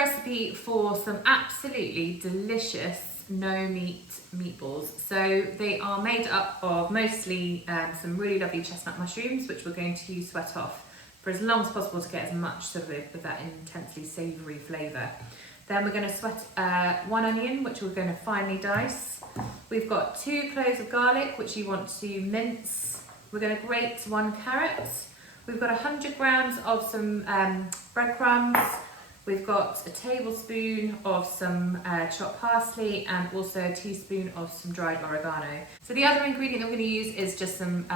recipe for some absolutely delicious no meat meatballs. So they are made up of mostly some really lovely chestnut mushrooms, which we're going to sweat off for as long as possible to get as much sort of with that intensely savoury flavour. Then we're going to sweat 1 onion, which we're going to finely dice. We've got 2 cloves of garlic, which you want to mince. We're going to grate 1 carrot. We've got 100 grams of some breadcrumbs. We've got a tablespoon of some chopped parsley and also a teaspoon of some dried oregano. So the other ingredient that we're going to use is just some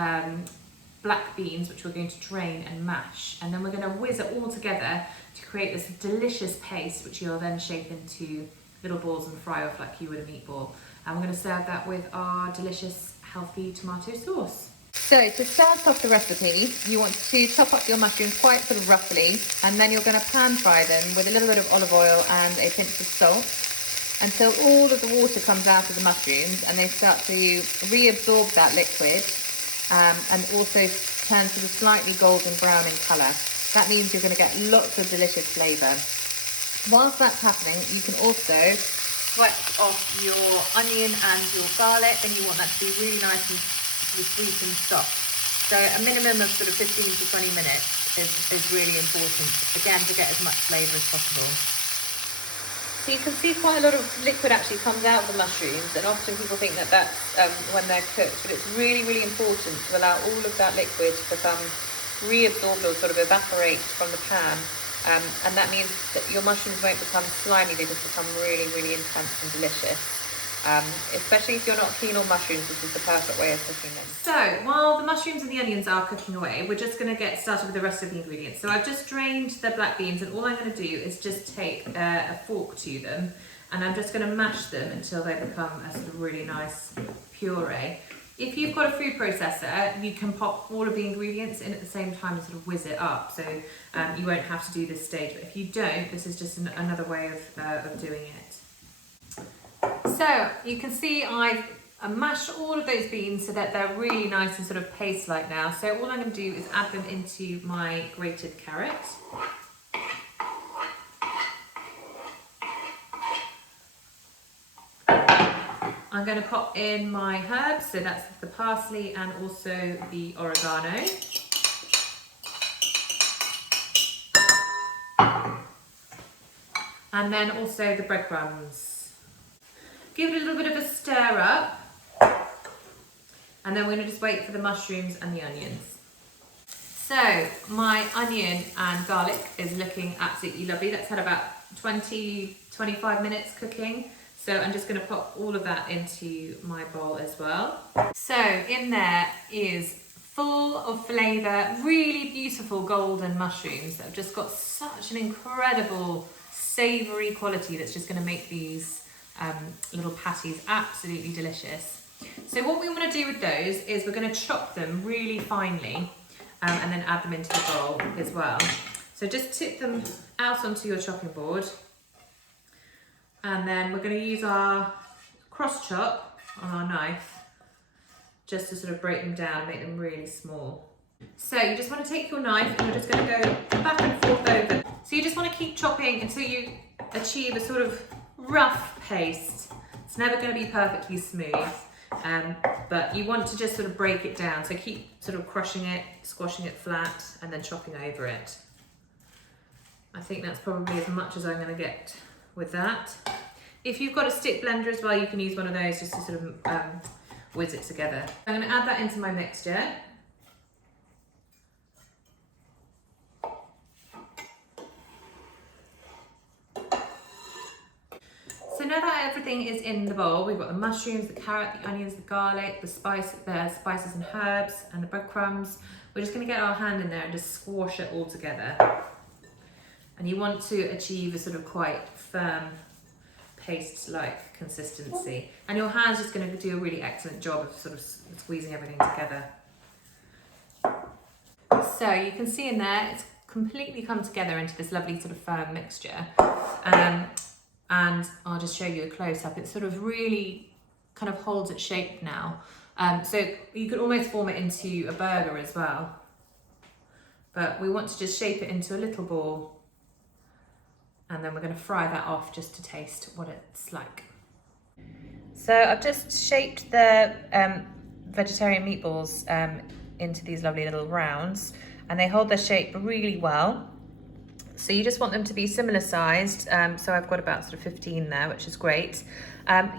black beans, which we're going to drain and mash. And then we're going to whiz it all together to create this delicious paste, which you'll then shape into little balls and fry off like you would a meatball. And we're going to serve that with our delicious, healthy tomato sauce. So to start off the recipe, you want to chop up your mushrooms quite sort of roughly, and then you're going to pan fry them with a little bit of olive oil and a pinch of salt until all of the water comes out of the mushrooms and they start to reabsorb that liquid and also turn sort of slightly golden brown in colour. That means you're going to get lots of delicious flavour. Whilst that's happening, you can also sweat off your onion and your garlic, and you want that to be really nice and sweet and soft. So a minimum of sort of 15 to 20 minutes is really important, again, to get as much flavour as possible. So you can see quite a lot of liquid actually comes out of the mushrooms, and often people think that that's when they're cooked, but it's really, really important to allow all of that liquid to become reabsorbed or sort of evaporate from the pan. And that means that your mushrooms won't become slimy, they just become really, really intense and delicious. Especially if you're not keen on mushrooms, this is the perfect way of cooking them. So while the mushrooms and the onions are cooking away, we're just going to get started with the rest of the ingredients. So I've just drained the black beans, and all I'm going to do is just take a fork to them, and I'm just going to mash them until they become a sort of really nice puree. If you've got a food processor, you can pop all of the ingredients in at the same time and sort of whiz it up, so you won't have to do this stage. But if you don't, this is just another way of doing it. So you can see I've mashed all of those beans so that they're really nice and sort of paste-like now. So all I'm going to do is add them into my grated carrot. I'm going to pop in my herbs, so that's the parsley and also the oregano. And then also the breadcrumbs. Give it a little bit of a stir up, and then we're going to just wait for the mushrooms and the onions. So my onion and garlic is looking absolutely lovely. That's had about 20-25 minutes cooking. So I'm just going to pop all of that into my bowl as well. So in there is full of flavour, really beautiful golden mushrooms that have just got such an incredible savoury quality that's just going to make these little patties absolutely delicious. So what we want to do with those is we're going to chop them really finely and then add them into the bowl as well. So just tip them out onto your chopping board, and then we're going to use our cross chop on our knife just to sort of break them down and make them really small. So you just want to take your knife and you're just going to go back and forth over. So you just want to keep chopping until you achieve a sort of rough paste. It's never going to be perfectly smooth, but you want to just sort of break it down. So keep sort of crushing it, squashing it flat, and then chopping over it. I think that's probably as much as I'm going to get with that. If you've got a stick blender as well, you can use one of those just to sort of whiz it together. I'm going to add that into my mixture. So now that everything is in the bowl, we've got the mushrooms, the carrot, the onions, the garlic, the spices and herbs, and the breadcrumbs. We're just going to get our hand in there and just squash it all together. And you want to achieve a sort of quite firm paste-like consistency. And your hand's just going to do a really excellent job of sort of squeezing everything together. So you can see in there, it's completely come together into this lovely sort of firm mixture. And I'll just show you a close-up. It sort of really kind of holds its shape now. So you could almost form it into a burger as well. But we want to just shape it into a little ball and then we're going to fry that off just to taste what it's like. So I've just shaped the vegetarian meatballs into these lovely little rounds, and they hold their shape really well. So you just want them to be similar sized. So I've got about sort of 15 there, which is great.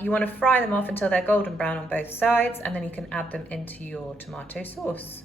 You want to fry them off until they're golden brown on both sides, and then you can add them into your tomato sauce.